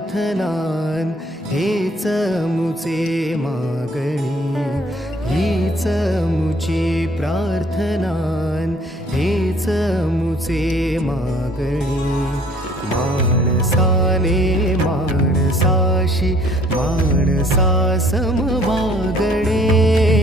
प्रार्थनान हेच मुचे मागणी, हीच मुची प्रार्थनान हेच मुचे मागणी. माणसाने माणसाशी माणसा सम वागणे,